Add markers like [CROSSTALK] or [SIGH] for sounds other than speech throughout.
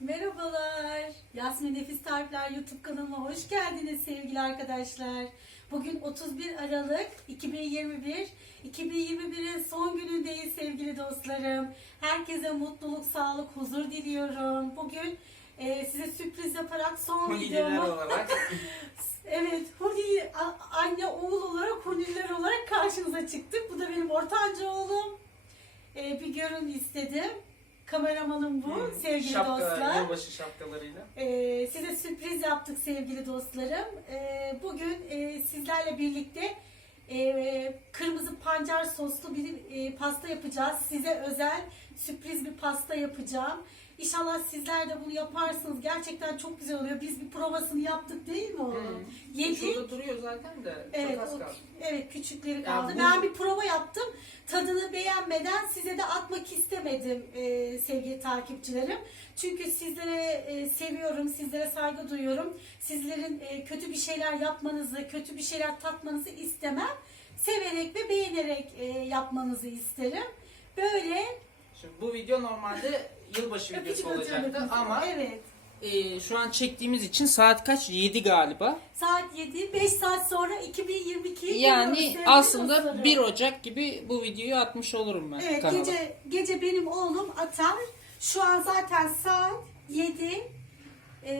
Merhabalar. Yasmin Nefis Tarifler YouTube kanalıma hoş geldiniz sevgili arkadaşlar. Bugün 31 Aralık 2021. 2021'in son günündeyiz sevgili dostlarım. Herkese mutluluk, sağlık, huzur diliyorum. Bugün e, size sürpriz yaparak son videomu... olarak [LAUGHS] Evet, Huni anne oğul olarak Huniler olarak karşınıza çıktık. Bu da benim ortanca oğlum. E, bir görün istedim. Kameramanım bu hmm, sevgili şapka, dostlar. yılbaşı şapkalarıyla. Ee, size sürpriz yaptık sevgili dostlarım. Ee, bugün e, sizlerle birlikte e, kırmızı pancar soslu bir e, pasta yapacağız. Size özel sürpriz bir pasta yapacağım. İnşallah sizler de bunu yaparsınız. Gerçekten çok güzel oluyor. Biz bir provasını yaptık değil mi oğlum? Hmm. Yedik. Şurada duruyor zaten de Evet, çok az o- kaldı. evet küçükleri Ya kaldı. bu- Ben bir prova yaptım. Tadını beğenmeden size de atmak istemedim e, sevgili takipçilerim. Çünkü sizlere e, seviyorum, sizlere saygı duyuyorum. Sizlerin e, kötü bir şeyler yapmanızı, kötü bir şeyler tatmanızı istemem. Severek ve beğenerek e, yapmanızı isterim. Böyle Şimdi bu video normalde yılbaşı öpücük videosu olacaktı ama Evet. e, şu an çektiğimiz için saat kaç? 7 galiba. Saat 7, 5 saat sonra 2022'ye Yani aslında dostlarım. 1 Ocak gibi bu videoyu atmış olurum ben Evet kanala. gece gece benim oğlum atar. Şu an zaten saat 7. Ee,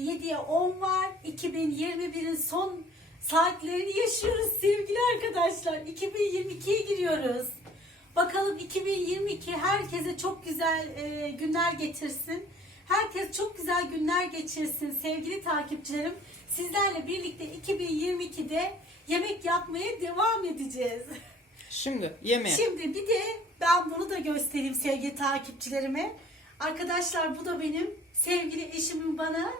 7'ye 10 var. 2021'in son saatlerini yaşıyoruz sevgili arkadaşlar. 2022'ye giriyoruz. Bakalım 2022 herkese çok güzel e, günler getirsin. Herkes çok güzel günler geçirsin sevgili takipçilerim. Sizlerle birlikte 2022'de yemek yapmaya devam edeceğiz. Şimdi yemeğe. Şimdi bir de ben bunu da göstereyim sevgili takipçilerime. Arkadaşlar bu da benim sevgili eşimin bana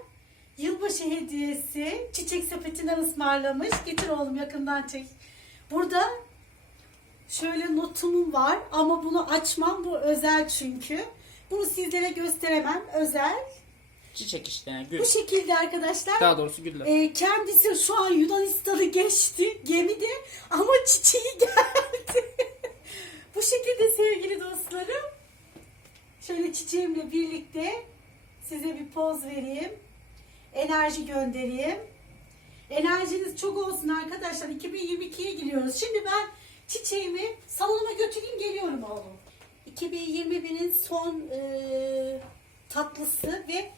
yılbaşı hediyesi. Çiçek sepetinden ısmarlamış. Getir oğlum yakından çek. Burada şöyle notumum var ama bunu açmam. Bu özel çünkü. Bunu sizlere gösteremem. Özel. Çiçek işte yani gül. Bu şekilde arkadaşlar. Daha doğrusu güller. E, kendisi şu an Yunanistan'ı geçti gemide ama çiçeği [LAUGHS] geldi. Bu şekilde sevgili dostlarım. Şöyle çiçeğimle birlikte size bir poz vereyim. Enerji göndereyim. Enerjiniz çok olsun arkadaşlar. 2022'ye giriyoruz. Şimdi ben çiçeğimi salonuma götüreyim geliyorum oğlum. 2021'in son e, tatlısı ve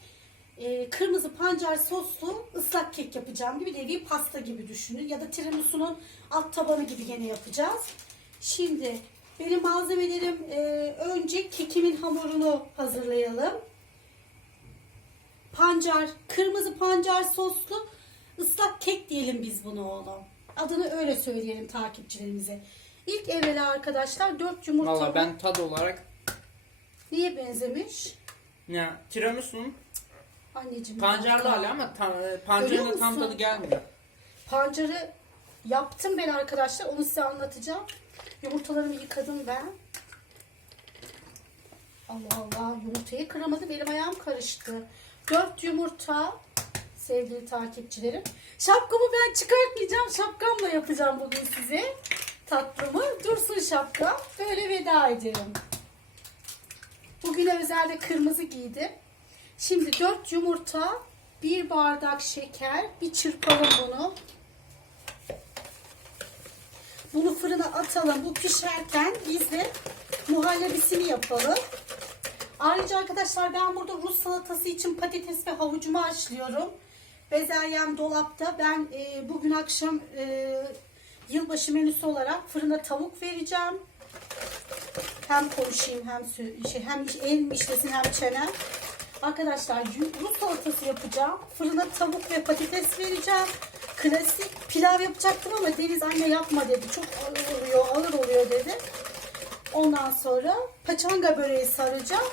e, kırmızı pancar soslu ıslak kek yapacağım gibi nevi pasta gibi düşünün ya da tiramisu'nun alt tabanı gibi gene yapacağız. Şimdi benim malzemelerim e, önce kekimin hamurunu hazırlayalım. Pancar, kırmızı pancar soslu ıslak kek diyelim biz bunu oğlum. Adını öyle söyleyelim takipçilerimize. İlk evvela arkadaşlar 4 yumurta. Valla ben tad olarak Niye benzemiş? ya tiramisu'nun Anneciğim. pancarlı hali ama ta, Görüyor pancarın da tam musun? tadı gelmiyor. Pancarı yaptım ben arkadaşlar. Onu size anlatacağım. Yumurtalarımı yıkadım ben. Allah Allah yumurtayı kıramadım. Elim ayağım karıştı. 4 yumurta sevgili takipçilerim. Şapkamı ben çıkartmayacağım. Şapkamla yapacağım bugün size. Tatlımı. Dursun şapkam. Böyle veda ederim. Bugüne özel de kırmızı giydim. Şimdi 4 yumurta, 1 bardak şeker. Bir çırpalım bunu. Bunu fırına atalım. Bu pişerken biz de muhallebisini yapalım. Ayrıca arkadaşlar ben burada Rus salatası için patates ve havucumu haşlıyorum. Bezelyem dolapta. Ben e, bugün akşam e, yılbaşı menüsü olarak fırına tavuk vereceğim. Hem konuşayım hem şey, hem elim işlesin hem çenem. Arkadaşlar Rus salatası yapacağım. Fırına tavuk ve patates vereceğim. Klasik pilav yapacaktım ama Deniz anne yapma dedi. Çok ağır oluyor, ağır oluyor dedi. Ondan sonra paçanga böreği saracağım.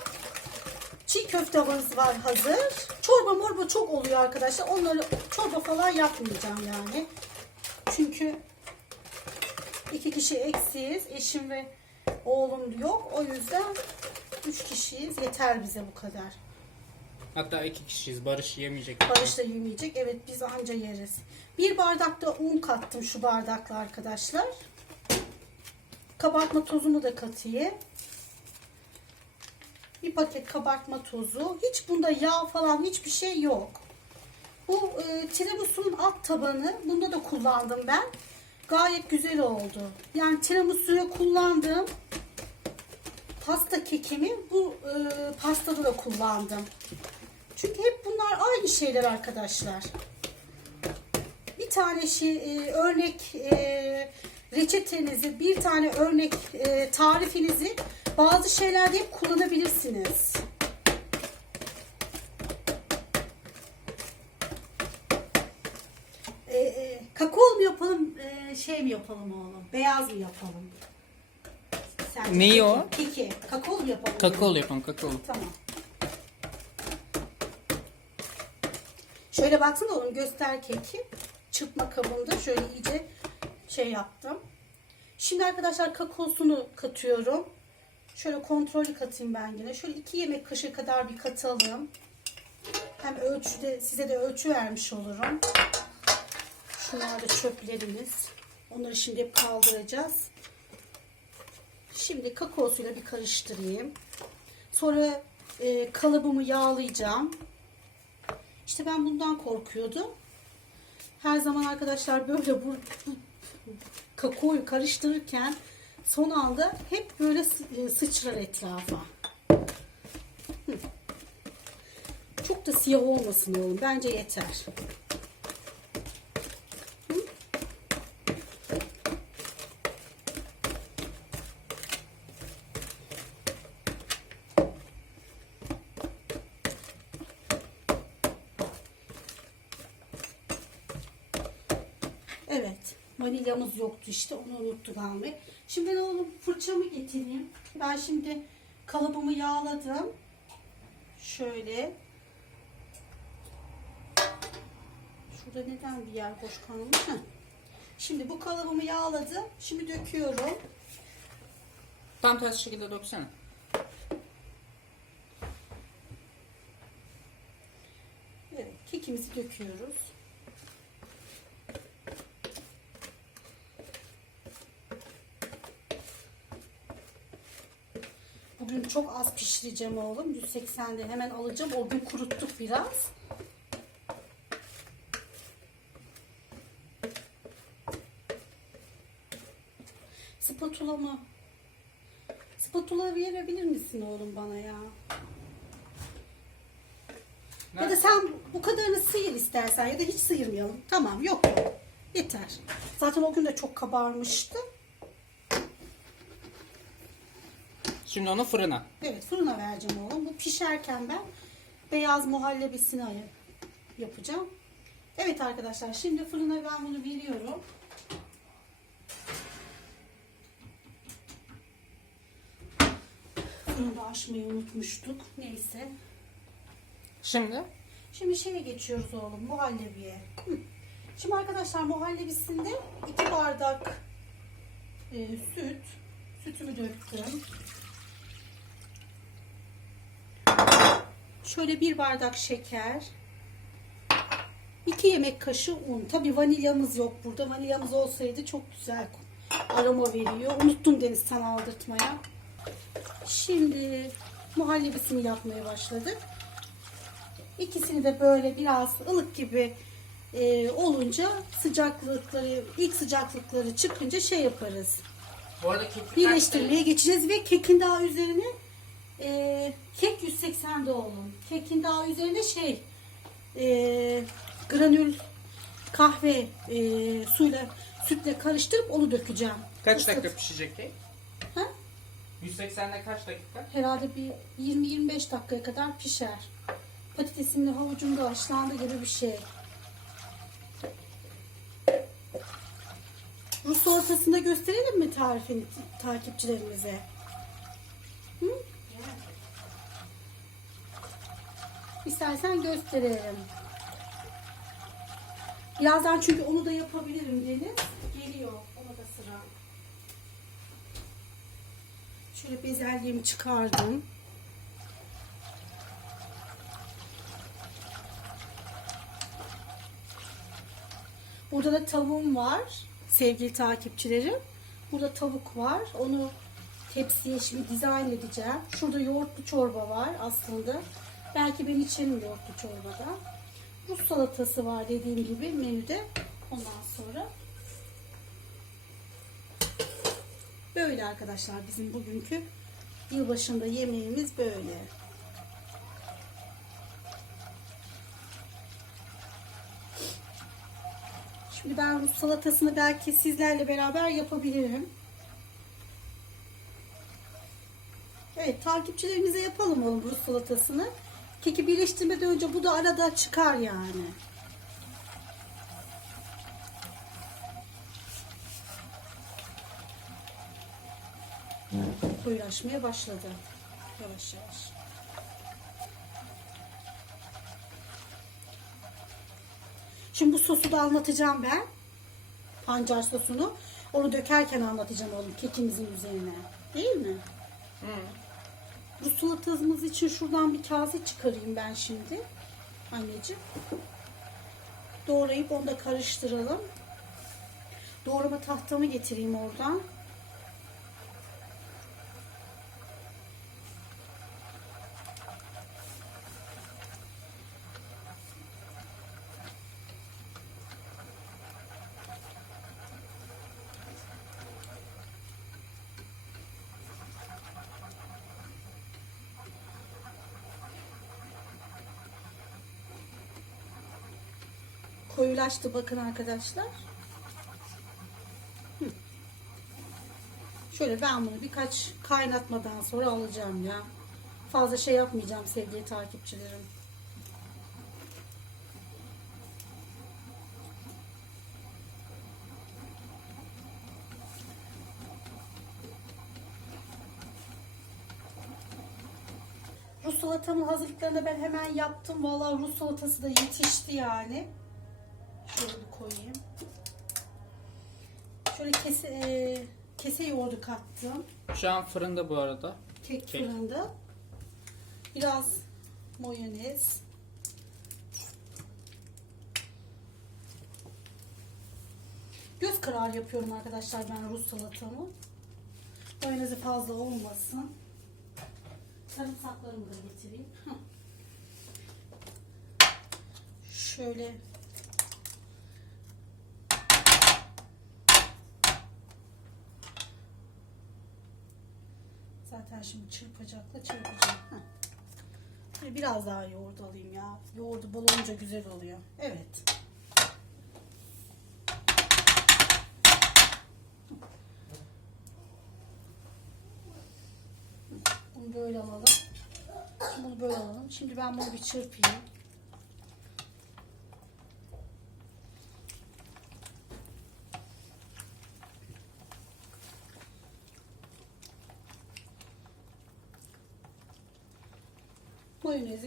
Çiğ köftemiz var hazır. Çorba morba çok oluyor arkadaşlar. Onları çorba falan yapmayacağım yani. Çünkü iki kişi eksiyiz. Eşim ve oğlum yok. O yüzden üç kişiyiz. Yeter bize bu kadar. Hatta iki kişiyiz. Barış yemeyecek. Barış da yemeyecek. Evet biz anca yeriz. Bir bardak da un kattım şu bardakla arkadaşlar. Kabartma tozumu da katayım. Bir paket kabartma tozu. Hiç bunda yağ falan hiçbir şey yok. Bu e, tiramisu'nun alt tabanı. Bunda da kullandım ben. Gayet güzel oldu. Yani tiramisu'ya kullandığım pasta kekimi bu e, pastada da kullandım. Çünkü hep bunlar aynı şeyler arkadaşlar. Bir tane şey e, örnek e, reçetenizi, bir tane örnek e, tarifinizi bazı şeylerde hep kullanabilirsiniz. E, e, kakao mu yapalım, e, şey mi yapalım oğlum? Beyaz mı yapalım? Sence Neyi keki, o? Keki. Kakao mu yapalım? Kakaolu yapalım kakaolu. Tamam. Şöyle baksana oğlum göster keki. Çırpma kabında şöyle iyice şey yaptım. Şimdi arkadaşlar kakaosunu katıyorum. Şöyle kontrollü katayım ben yine. Şöyle iki yemek kaşığı kadar bir katalım. Hem ölçüde size de ölçü vermiş olurum. Şunlar da çöplerimiz. Onları şimdi kaldıracağız. Şimdi kakaosuyla bir karıştırayım. Sonra e, kalıbımı yağlayacağım. İşte ben bundan korkuyordum. Her zaman arkadaşlar böyle bu kakaoyu karıştırırken son anda hep böyle e, sıçrar etrafa. Hı. Çok da siyah olmasın oğlum. Bence yeter. Evet. Vanilyamız yoktu işte. Onu unuttuk almayı. Şimdi ben oğlum fırçamı getireyim. Ben şimdi kalıbımı yağladım. Şöyle. Şurada neden bir yer boş kalmış? Heh. Şimdi bu kalıbımı yağladım. Şimdi döküyorum. Tam tersi şekilde döksene. Evet, kekimizi döküyoruz. Bugün çok az pişireceğim oğlum. 180'de hemen alacağım. O gün kuruttuk biraz. Spatula mı? Spatula verebilir misin oğlum bana ya? Ya da sen bu kadarını sıyır istersen ya da hiç sıyırmayalım. Tamam yok yok. Yeter. Zaten o gün de çok kabarmıştı. Şimdi onu fırına. Evet fırına vereceğim oğlum. Bu pişerken ben beyaz muhallebisini yapacağım. Evet arkadaşlar şimdi fırına ben bunu veriyorum. Fırını da açmayı unutmuştuk. Neyse. Şimdi Şimdi şeye geçiyoruz oğlum muhallebiye. Hı. Şimdi arkadaşlar muhallebisinde iki bardak e, süt. Sütümü döktüm. Şöyle bir bardak şeker. iki yemek kaşığı un. Tabi vanilyamız yok burada. Vanilyamız olsaydı çok güzel aroma veriyor. Unuttum Deniz sana aldırtmaya. Şimdi muhallebisini yapmaya başladık. İkisini de böyle biraz ılık gibi e, olunca sıcaklıkları ilk sıcaklıkları çıkınca şey yaparız. bu arada kekik Birleştirmeye geçeceğiz ve kekin daha üzerine e, kek 180'de olun. Kekin daha üzerine şey e, granül kahve e, suyla sütle karıştırıp onu dökeceğim. kaç Isıt- dakika pişecek kek? Ha? 180'de kaç dakika? Herhalde bir 20-25 dakikaya kadar pişer. Patatesimle havucum da haşlandı gibi bir şey. Rus ortasında gösterelim mi tarifini takipçilerimize? Hı? İstersen gösterelim. Birazdan çünkü onu da yapabilirim Deniz. Geliyor ona da sıra. Şöyle bezelyemi çıkardım. Burada da tavuğum var sevgili takipçilerim. Burada tavuk var. Onu tepsiye şimdi dizayn edeceğim. Şurada yoğurtlu çorba var aslında. Belki ben içerim yoğurtlu çorbada. Rus salatası var dediğim gibi menüde. Ondan sonra böyle arkadaşlar bizim bugünkü yılbaşında yemeğimiz böyle. Şimdi ben Rus salatasını belki sizlerle beraber yapabilirim. Evet takipçilerimize yapalım oğlum Rus salatasını. Keki birleştirmeden önce bu da arada çıkar yani. Koyulaşmaya başladı. Yavaş yavaş. Şimdi bu sosu da anlatacağım ben. Pancar sosunu. Onu dökerken anlatacağım oğlum kekimizin üzerine. Değil mi? Bu salatamız için şuradan bir kase çıkarayım ben şimdi. Anneciğim. Doğrayıp onu da karıştıralım. Doğrama tahtamı getireyim oradan. Koyulaştı bakın arkadaşlar. Şöyle ben bunu birkaç kaynatmadan sonra alacağım ya. Fazla şey yapmayacağım sevgili takipçilerim. Rus salatamın hazırlıklarını ben hemen yaptım. Vallahi Rus salatası da yetişti yani. Koyayım. Şöyle kese, e, kese yoğurdu kattım. Şu an fırında bu arada. Kek, Kek. fırında. Biraz mayonez. Göz kararı yapıyorum arkadaşlar ben Rus salatamı. Mayonezi fazla olmasın. Sarımsaklarımı da getireyim. Şöyle Zaten şimdi çırpacakla çırpacağım. Heh. Biraz daha yoğurt alayım ya. Yoğurdu bol olunca güzel oluyor. Evet. Bunu böyle alalım. Bunu böyle alalım. Şimdi ben bunu bir çırpayım.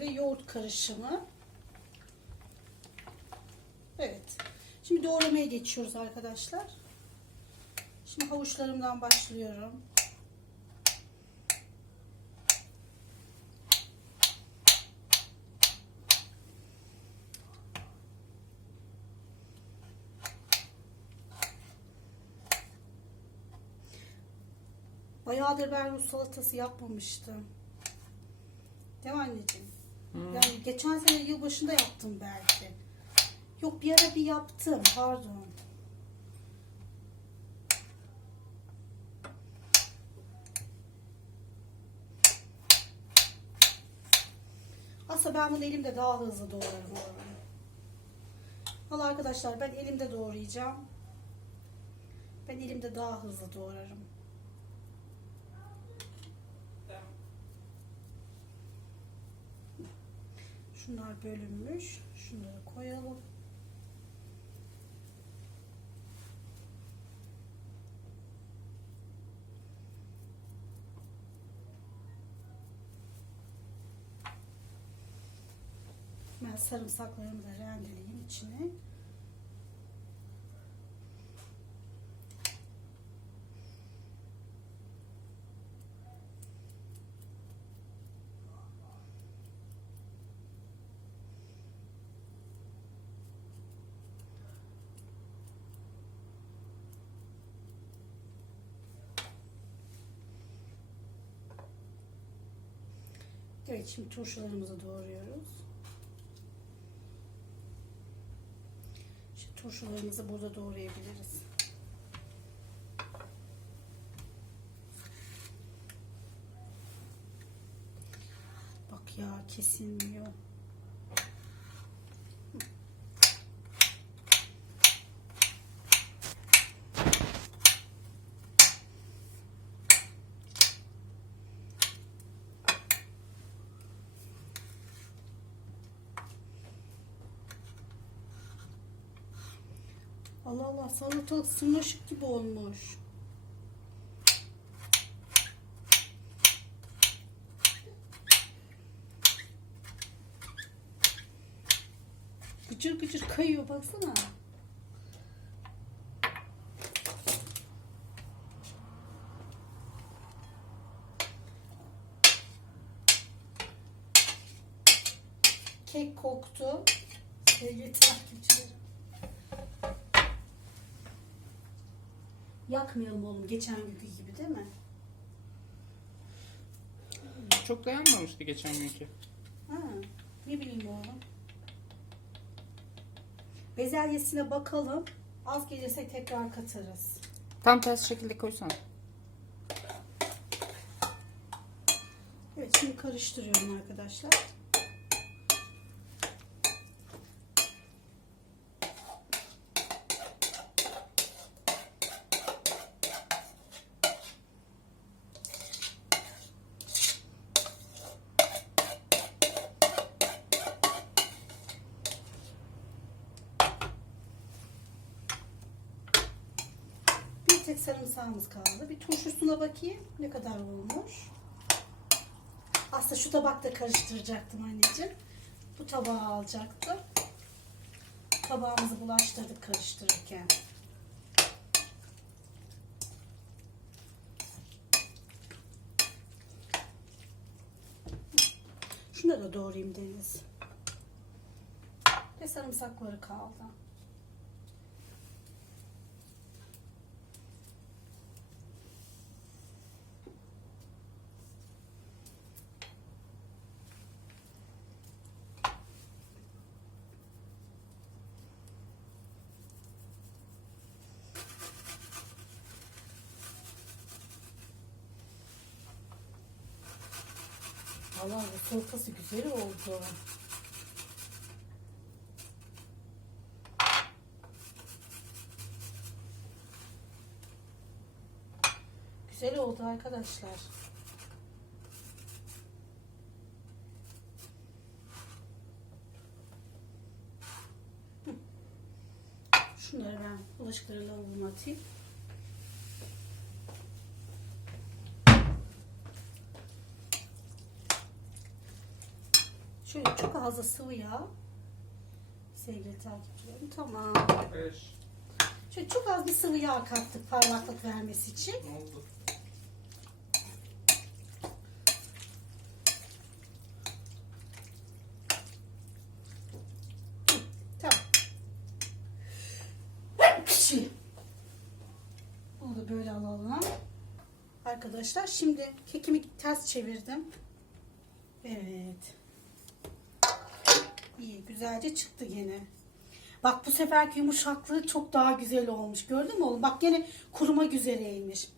Ve yoğurt karışımı. Evet. Şimdi doğramaya geçiyoruz arkadaşlar. Şimdi havuçlarımdan başlıyorum. Bayağıdır ben Rus salatası yapmamıştım. Değil mi anneciğim? Yani geçen sene yılbaşında yaptım belki. Yok bir ara bir yaptım. Pardon. Aslında ben bunu elimde daha hızlı doğrarım. Valla arkadaşlar ben elimde doğrayacağım. Ben elimde daha hızlı doğrarım. Şunlar bölünmüş. Şunları koyalım. Ben sarımsaklarımı da rendeleyeyim içine. Evet şimdi turşularımızı doğruyoruz. Şimdi turşularımızı burada doğrayabiliriz. Bak ya kesilmiyor. Allah Allah salatalık sırnaşık gibi olmuş. Gıcır gıcır kayıyor baksana. Kek koktu. Sevgili takipçilerim. Yakmayalım oğlum geçen günkü gibi değil mi? Çok dayanmamıştı geçen günkü. Ha, ne bileyim oğlum. Bezelyesine bakalım. Az gelirse tekrar katarız. Tam ters şekilde koysan. Evet şimdi karıştırıyorum arkadaşlar. Bir tek sarımsağımız kaldı. Bir turşusuna bakayım ne kadar olmuş. Aslında şu tabakta karıştıracaktım anneciğim. Bu tabağı alacaktım. Tabağımızı bulaştırdık karıştırırken. Şunu da doğrayayım Deniz. Ve sarımsakları kaldı. Bu sofrası güzel oldu. Güzel oldu arkadaşlar. Şunları ben bulaşıkları lavaboma atayım. Şöyle çok az sıvı yağ. Sevgili takipçilerim. Tamam. Şöyle çok az bir sıvı yağ kattık parlaklık vermesi için. Ne oldu? Tamam. Bunu da böyle alalım. Arkadaşlar şimdi kekimi ters çevirdim. Evet. İyi güzelce çıktı gene. Bak bu seferki yumuşaklığı çok daha güzel olmuş. Gördün mü oğlum? Bak gene kuruma üzereymiş.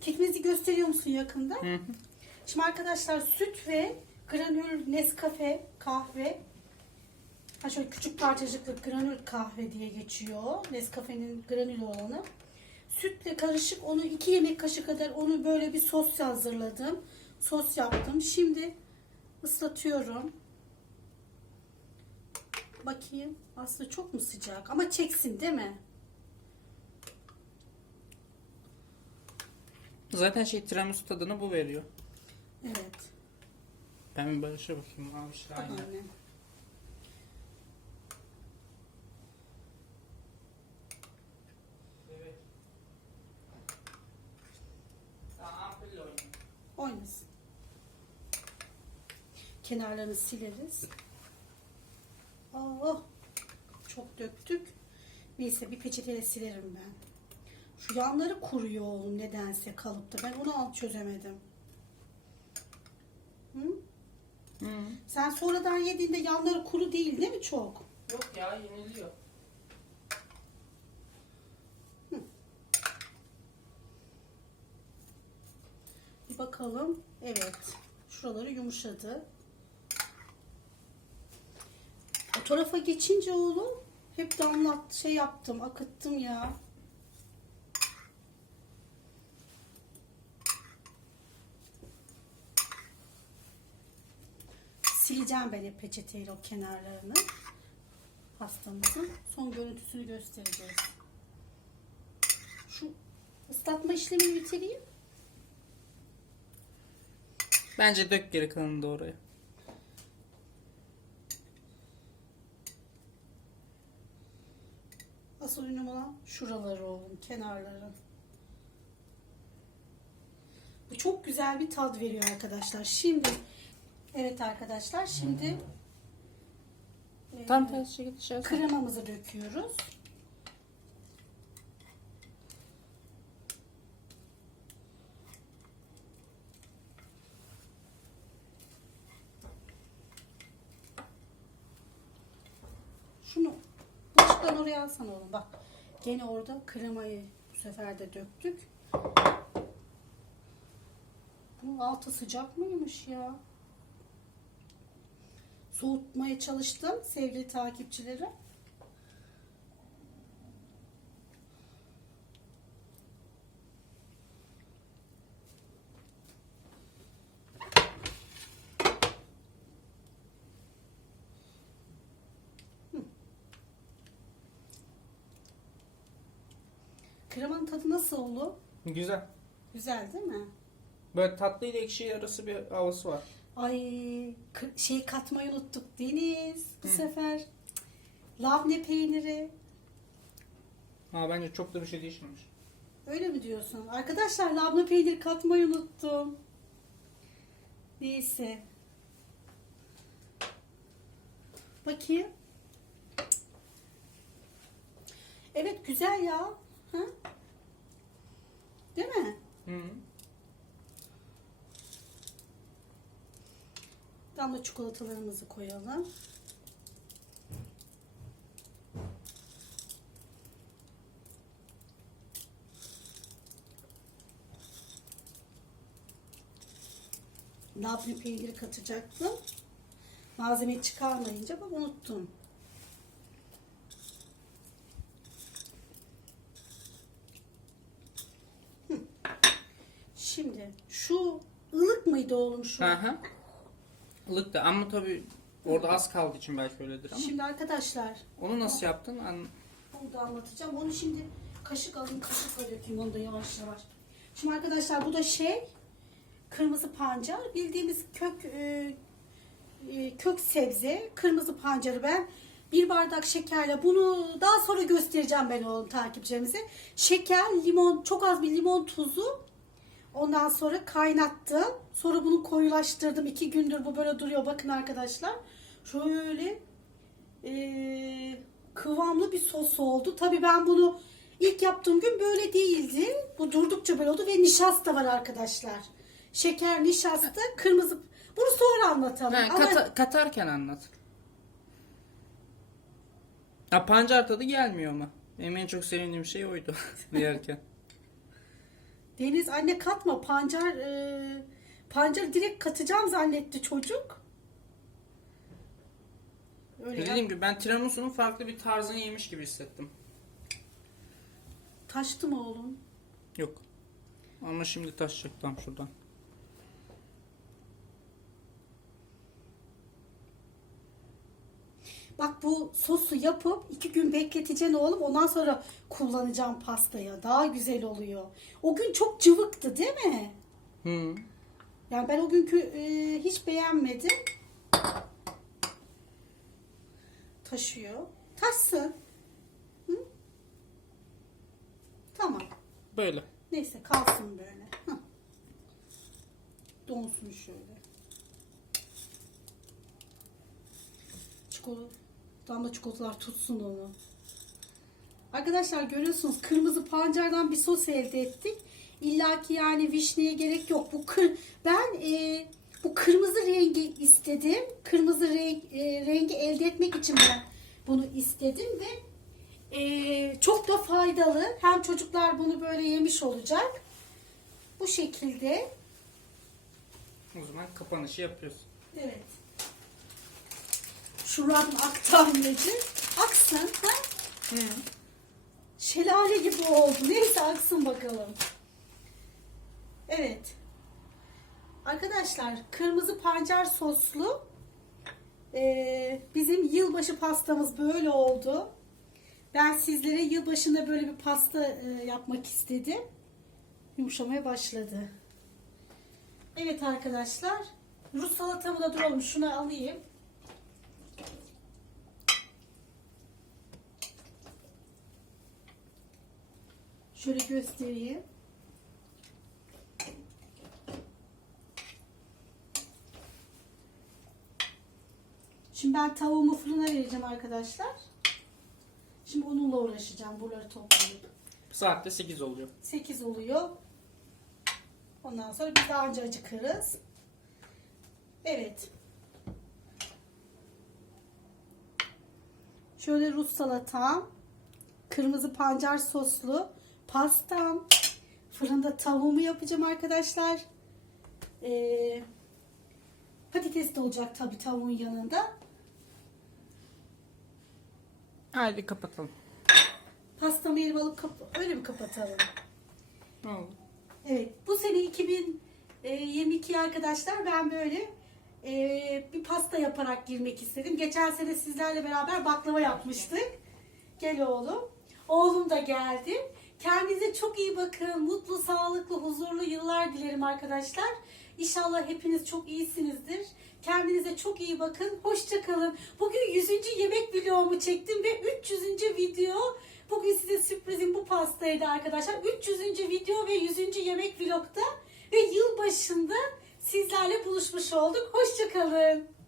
Kekimizi gösteriyor musun yakında? Hı hı. Şimdi arkadaşlar süt ve granül Nescafe kahve. Ha şöyle küçük parçacıklı granül kahve diye geçiyor. Nescafe'nin granül olanı. Sütle karışık onu iki yemek kaşığı kadar onu böyle bir sos hazırladım. Sos yaptım. Şimdi ıslatıyorum. Bakayım. Aslında çok mu sıcak? Ama çeksin değil mi? Zaten şey tiramisu tadını bu veriyor. Evet. Ben bir Barış'a bakayım. Bak aynı. oynayayım. Oynasın. Kenarlarını sileriz. Oh, çok döktük. Neyse bir peçeteyle silerim ben. Şu yanları kuruyor oğlum nedense kalıpta. Ben onu al çözemedim. Hı? Hı. Sen sonradan yediğinde yanları kuru değil değil mi çok? Yok ya yeniliyor. Bir bakalım. Evet. Şuraları yumuşadı. O tarafa geçince oğlum hep damlat şey yaptım, akıttım ya. Sileceğim ben hep peçeteyle o kenarlarını. Pastamızın son görüntüsünü göstereceğiz. Şu ıslatma işlemini bitireyim. Bence dök geri kalanını da oraya. Şuraları oğlum, kenarları. Bu çok güzel bir tad veriyor arkadaşlar. Şimdi, evet arkadaşlar, şimdi e, Tam tersi şekilde dışarı. kremamızı döküyoruz. Şunu bulaşıktan oraya alsana oğlum bak. Gene orada kremayı bu sefer de döktük. Bu altı sıcak mıymış ya? Soğutmaya çalıştım sevgili takipçilerim. Kremanın tadı nasıl oldu? Güzel. Güzel değil mi? Böyle tatlı ile ekşi arası bir havası var. Ay şey katmayı unuttuk Deniz bu Hı. sefer. Labne peyniri. Ha bence çok da bir şey değişmemiş. Öyle mi diyorsun? Arkadaşlar labne peyniri katmayı unuttum. Neyse. Bakayım. Evet güzel ya. Ha? Değil mi? Hı. Damla çikolatalarımızı koyalım. Labne peyniri katacaktım. Malzemeyi çıkarmayınca bak unuttum. Hı. Şimdi şu ılık mıydı oğlum şu? Hı hı. Ilık da ama tabii orada az kaldığı için belki öyledir ama. Şimdi arkadaşlar Onu nasıl yaptın? An- Onu da anlatacağım. Onu şimdi kaşık alayım, kaşıkla dökeyim onu da yavaş yavaş. Şimdi arkadaşlar bu da şey, kırmızı pancar. Bildiğimiz kök e, e, kök sebze, kırmızı pancarı ben bir bardak şekerle bunu daha sonra göstereceğim ben oğlum takipçilerimize. Şeker, limon, çok az bir limon tuzu. Ondan sonra kaynattım. Sonra bunu koyulaştırdım. İki gündür bu böyle duruyor. Bakın arkadaşlar. Şöyle ee, kıvamlı bir sos oldu. Tabii ben bunu ilk yaptığım gün böyle değildi. Bu durdukça böyle oldu ve nişasta var arkadaşlar. Şeker, nişasta, kırmızı. Bunu sonra anlatalım. Ha, Ama kata- katarken anlat. Ha pancar tadı gelmiyor ama. Benim en çok sevdiğim şey oydu [LAUGHS] yerken. Deniz anne katma pancar e, pancarı direkt katacağım zannetti çocuk. Öyle ya. Dediğim gibi ben tiramisu'nun farklı bir tarzını yemiş gibi hissettim. Taştı mı oğlum? Yok. Ama şimdi taşacak tam şuradan. Bak bu sosu yapıp iki gün bekleteceksin oğlum. Ondan sonra kullanacağım pastaya. Daha güzel oluyor. O gün çok cıvıktı değil mi? Hı. Yani ben o günkü e, hiç beğenmedim. Taşıyor. Taşsın. Hı? Tamam. Böyle. Neyse kalsın böyle. Hah. Donsun şöyle. Çikolata, damla çikolatalar tutsun onu. Arkadaşlar görüyorsunuz kırmızı pancardan bir sos elde ettik. İlla ki yani vişneye gerek yok. Bu kır, ben e, bu kırmızı rengi istedim. Kırmızı renk, e, rengi elde etmek için ben bunu istedim ve e, çok da faydalı. Hem çocuklar bunu böyle yemiş olacak. Bu şekilde. O zaman kapanışı yapıyoruz. Evet. Şuradan aktı anneciğim. Aksın. Ha? Hı. Şelale gibi oldu. Neyse aksın bakalım. Evet. Arkadaşlar kırmızı pancar soslu eee, bizim yılbaşı pastamız böyle oldu. Ben sizlere yılbaşında böyle bir pasta eee, yapmak istedim. Yumuşamaya başladı. Evet arkadaşlar. Rus salatamı da duralım. Şunu alayım. Şöyle göstereyim. Şimdi ben tavuğumu fırına vereceğim arkadaşlar. Şimdi onunla uğraşacağım. Buraları toplayıp. Bu saatte 8 oluyor. 8 oluyor. Ondan sonra biz daha önce acıkırız. Evet. Şöyle Rus salatam. Kırmızı pancar soslu pastam. Fırında tavuğumu yapacağım arkadaşlar. Ee, patates de olacak tabii tavuğun yanında. Haydi kapatalım. Pastamı elime alıp öyle mi kapatalım? Ne oldu? Evet, bu sene 2022 arkadaşlar ben böyle e, bir pasta yaparak girmek istedim. Geçen sene sizlerle beraber baklava yapmıştık. Gel oğlum. Oğlum da geldi. Kendinize çok iyi bakın. Mutlu, sağlıklı, huzurlu yıllar dilerim arkadaşlar. İnşallah hepiniz çok iyisinizdir. Kendinize çok iyi bakın. Hoşça kalın. Bugün 100. yemek videomu çektim ve 300. video. Bugün size sürprizim bu pastaydı arkadaşlar. 300. video ve 100. yemek vlogda ve yıl başında sizlerle buluşmuş olduk. Hoşça kalın.